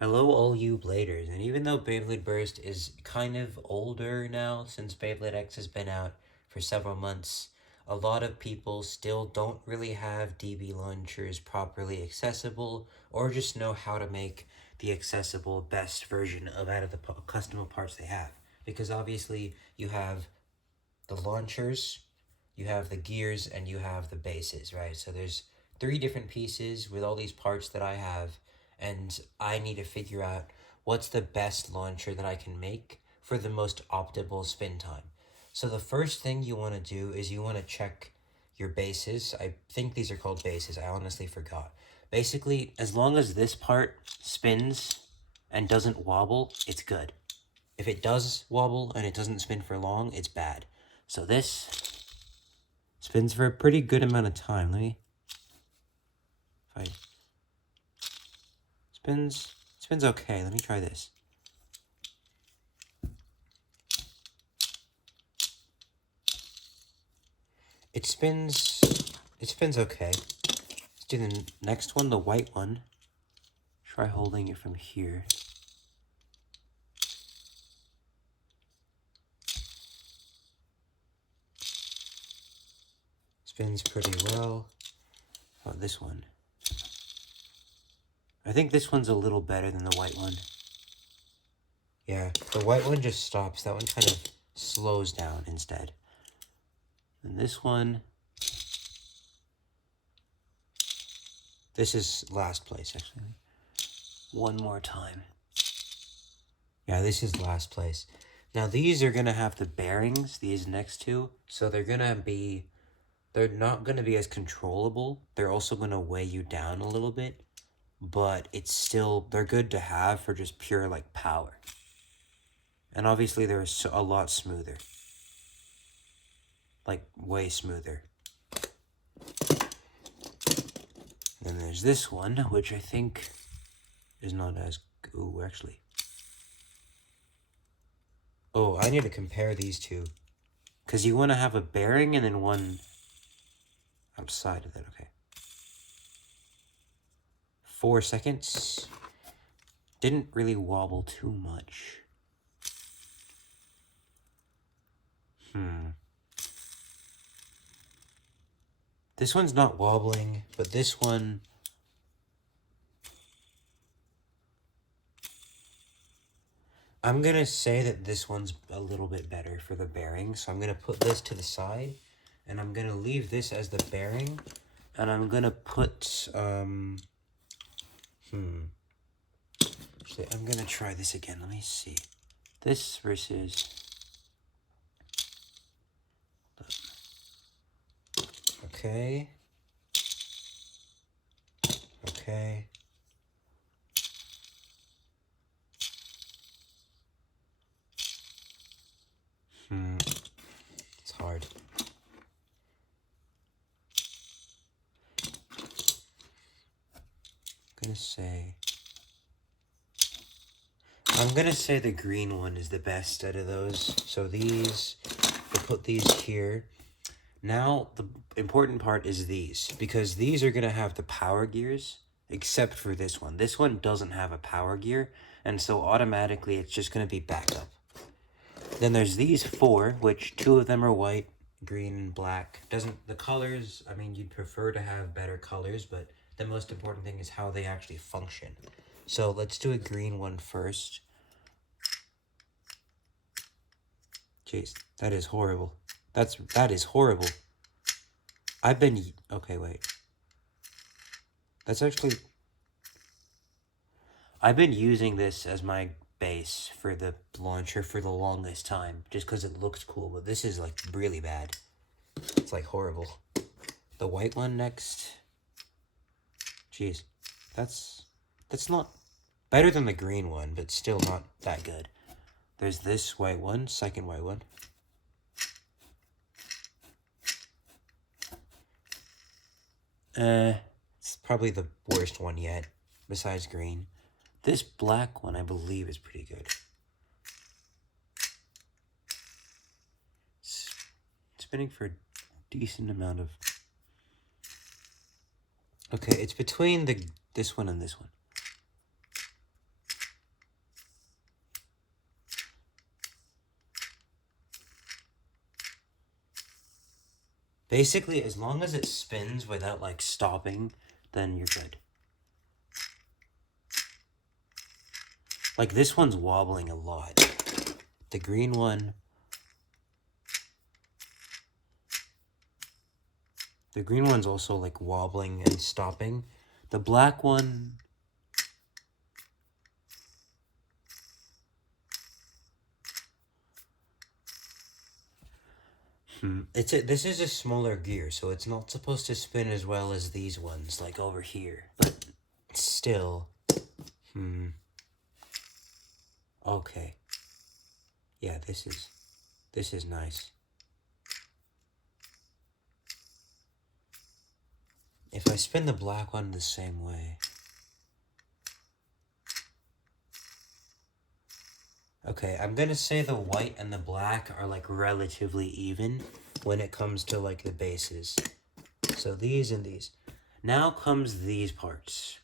Hello, all you Bladers, and even though Beyblade Burst is kind of older now, since Beyblade X has been out for several months, a lot of people still don't really have DB launchers properly accessible, or just know how to make the accessible best version of out of the custom parts they have. Because obviously, you have the launchers, you have the gears, and you have the bases, right? So there's three different pieces with all these parts that I have, and I need to figure out what's the best launcher that I can make for the most optimal spin time. So the first thing you want to do is you want to check your bases. I think these are called bases. I honestly forgot. Basically, as long as this part spins and doesn't wobble, it's good. If it does wobble and it doesn't spin for long, it's bad. So this spins for a pretty good amount of time. If I spins okay. Let me try this. It spins okay. Let's do the next one, the white one. Try holding it from here. Spins pretty well. How about this one? I think this one's a little better than the white one. Yeah, the white one just stops. That one kind of slows down instead. And this one, this is last place actually. One more time. Yeah, this is last place. Now these are gonna have the bearings, these next two, so they're not gonna be as controllable. They're also gonna weigh you down a little bit, but they're good to have for just pure like power. And obviously they're a lot smoother. Like way smoother. Then there's this one, which I think is not as, ooh, actually. Oh, I need to compare these two. Because you want to have a bearing and then one outside of that, okay. 4 seconds. Didn't really wobble too much. This one's not wobbling, but this one... I'm going to say that this one's a little bit better for the bearing, so I'm going to put this to the side, and I'm going to leave this as the bearing, and I'm going to put, Actually, I'm going to try this again. Let me see. This versus... Okay. Okay. It's hard. I'm gonna say the green one is the best out of those. So these, we'll put these here. Now, the important part is these, because these are gonna have the power gears, except for this one. This one doesn't have a power gear, and so automatically it's just gonna be backup. Then there's these four, which 2 of them are white, green, and black. The colors, I mean, you'd prefer to have better colors, but the most important thing is how they actually function. So let's do a green one first. Jeez, that is horrible. That is horrible. Okay, wait. I've been using this as my base for the launcher for the longest time, just because it looks cool, but this is like really bad. It's like horrible. The white one next. Jeez, that's not better than the green one, but still not that good. There's this white one, second white one. It's probably the worst one yet, besides green. This black one, I believe, is pretty good. Spinning for a decent amount of... Okay, it's between this one and this one. Basically, as long as it spins without, like, stopping, then you're good. Like, this one's wobbling a lot. The green one... The green one's also, like, wobbling and stopping. The black one... This is a smaller gear, so it's not supposed to spin as well as these ones, like over here. But still... Okay. Yeah, this is nice. If I spin the black one the same way... Okay, I'm gonna say the white and the black are, like, relatively even when it comes to, like, the bases. So these and these. Now comes these parts.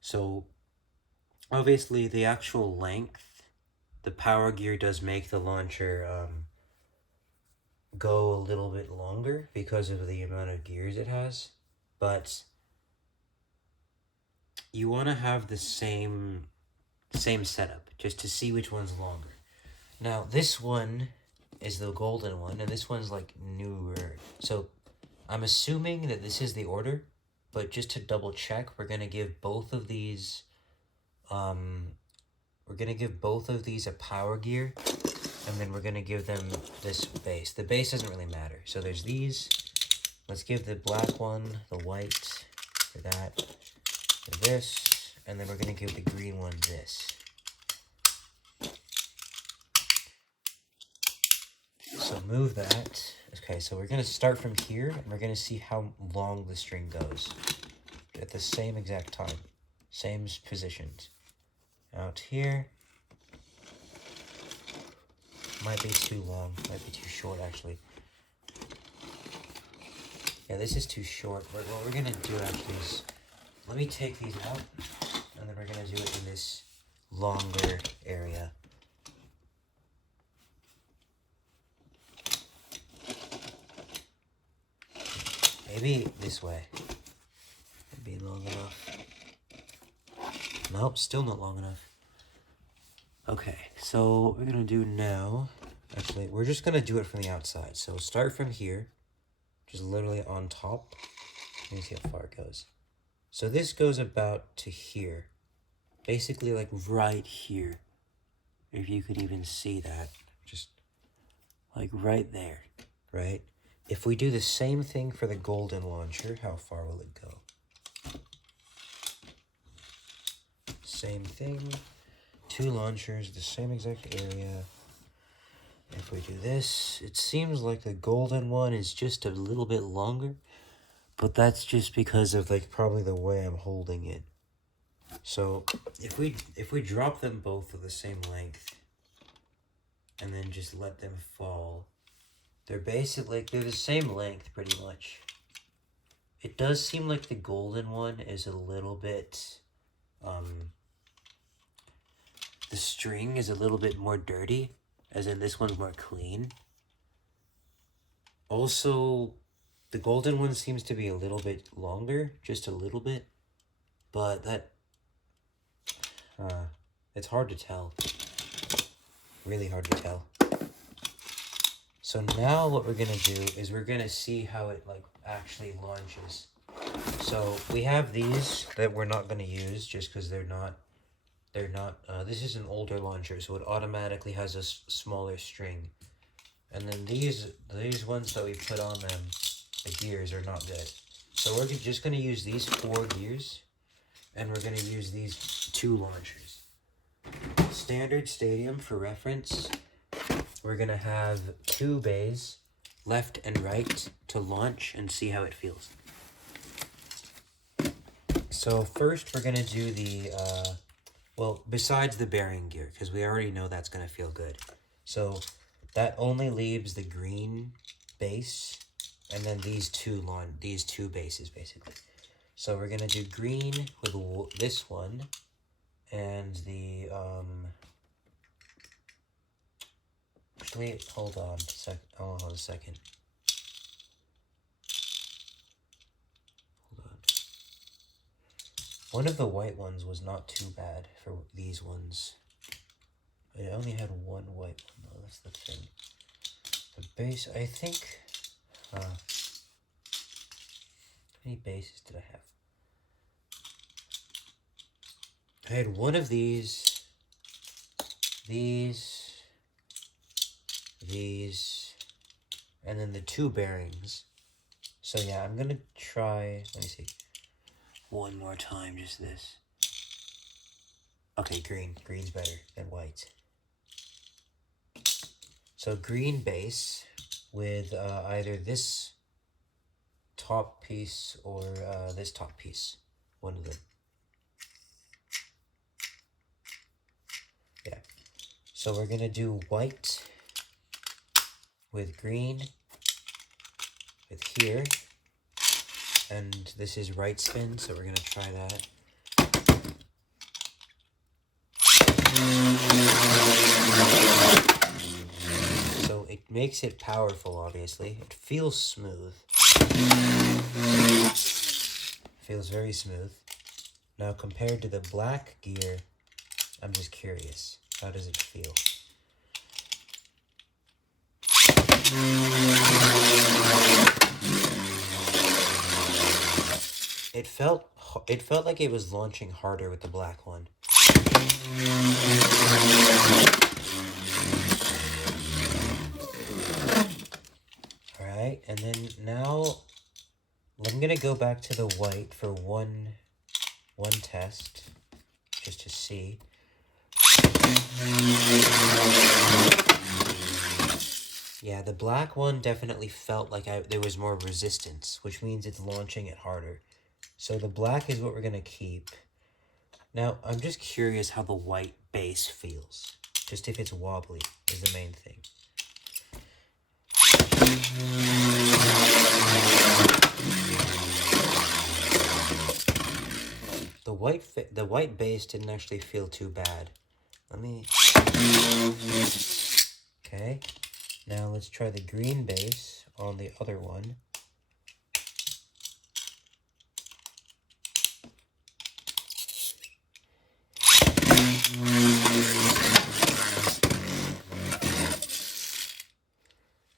So, obviously, the actual length, the power gear does make the launcher go a little bit longer because of the amount of gears it has. But you want to have the same setup, just to see which one's longer. Now, this one is the golden one, and this one's, like, newer. So, I'm assuming that this is the order, but just to double check, we're going to give both of these, a power gear, and then we're going to give them this base. The base doesn't really matter. So there's these. Let's give the black one, the white, for that, for this, and then we're going to give the green one this. So move that. Okay, so we're going to start from here, and we're going to see how long the string goes. At the same exact time. Same positions. Out here. Might be too long. Might be too short, actually. Yeah, this is too short. What we're going to do, actually, is... Let me take these out, and then we're going to do it in this longer area. Maybe this way. Maybe long enough. Nope, still not long enough. Okay, so what we're going to do now... Actually, we're just going to do it from the outside. So start from here. Just literally on top. Let me see how far it goes. So this goes about to here. Basically, like, right here. If you could even see that. Just, like, right there. Right? If we do the same thing for the golden launcher, how far will it go? Same thing. 2 launchers, the same exact area. If we do this, it seems like the golden one is just a little bit longer, but that's just because of, like, probably the way I'm holding it. So if we drop them both of the same length and then just let them fall, they're basically, they're the same length pretty much. It does seem like the golden one is a little bit, the string is a little bit more dirty, as in this one's more clean. Also, the golden one seems to be a little bit longer, just a little bit, but that, it's hard to tell. Really hard to tell. So now what we're going to do is we're going to see how it, like, actually launches. So we have these that we're not going to use just because they're not, this is an older launcher, so it automatically has a smaller string. And then these ones that we put on them, the gears, are not good. So we're just going to use these 4 gears, and we're going to use these 2 launchers. Standard stadium, for reference, we're going to have 2 bays, left and right, to launch and see how it feels. So first we're going to do the, well, besides the bearing gear, because we already know that's going to feel good. So that only leaves the green base, and then these two bases, basically. So we're going to do green with this one, and the, actually, hold on a second. One of the white ones was not too bad for these ones. I only had one white one though, that's the thing. The base, I think, how many bases did I have? I had one of these, and then the two bearings. So yeah, I'm gonna try, let me see. One more time, just this. Okay, green. Green's better than white. So green base with either this top piece or this top piece. One of them. Yeah. So we're gonna do white with green with here. And this is right spin, so we're gonna try that. So it makes it powerful, obviously. It feels smooth. Feels very smooth. Now compared to the black gear, I'm just curious. How does it feel? It felt like it was launching harder with the black one. Alright, and then now I'm gonna go back to the white for one test, just to see. Yeah, the black one definitely felt like there was more resistance, which means it's launching it harder. So the black is what we're gonna keep. Now, I'm just curious how the white base feels. Just if it's wobbly is the main thing. The white base didn't actually feel too bad. Let me... Okay. Now let's try the green base on the other one.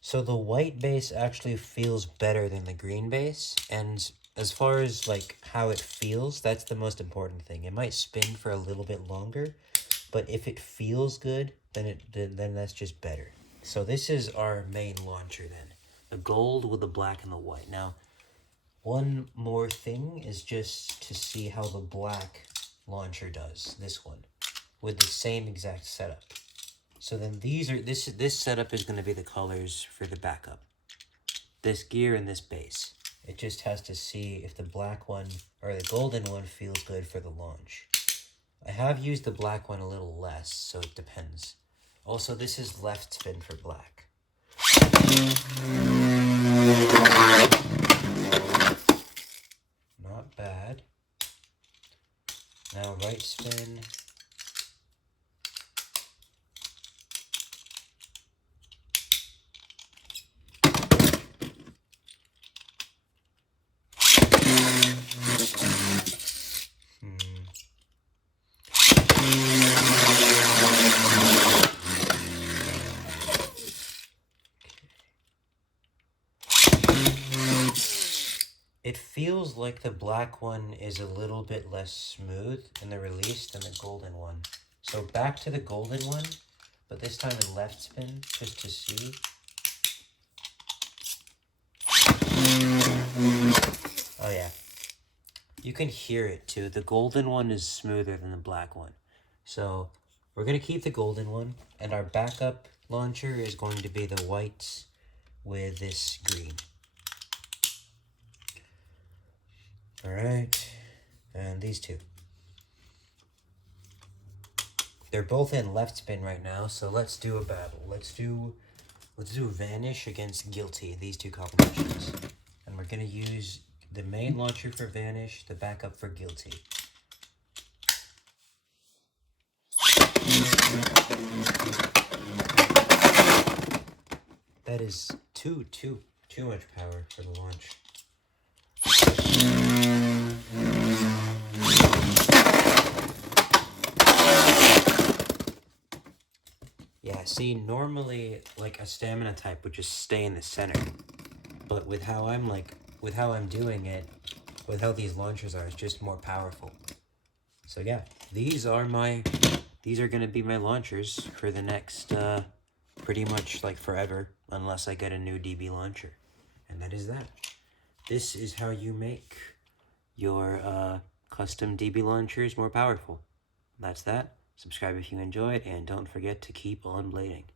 So the white base actually feels better than the green base, and as far as like how it feels, that's the most important thing. It might spin for a little bit longer, but if it feels good, then that's just better. So this is our main launcher then. The gold with the black and the white. Now, one more thing is just to see how the black launcher does, this one, with the same exact setup. So then this setup is going to be the colors for the backup. This gear and this base. It just has to see if the black one or the golden one feels good for the launch. I have used the black one a little less, so it depends. Also, this is left spin for black. Not bad. Now right spin. It feels like the black one is a little bit less smooth in the release than the golden one. So back to the golden one, but this time in left spin, just to see. Oh yeah. You can hear it too. The golden one is smoother than the black one. So we're going to keep the golden one, and our backup launcher is going to be the whites with this green. Alright, and these two. They're both in left spin right now, so let's do a battle. Let's do Vanish against Guilty, these two combinations. And we're gonna use the main launcher for Vanish, the backup for Guilty. That is too much power for the launch. Yeah, see, normally, like, a stamina type would just stay in the center. But with how I'm doing it, with how these launchers are, it's just more powerful. So yeah, these are gonna be my launchers for the next, pretty much, like, forever, unless I get a new DB launcher. And that is that. This is how you make your, custom DB launchers more powerful. That's that. Subscribe if you enjoyed, and don't forget to keep on blading.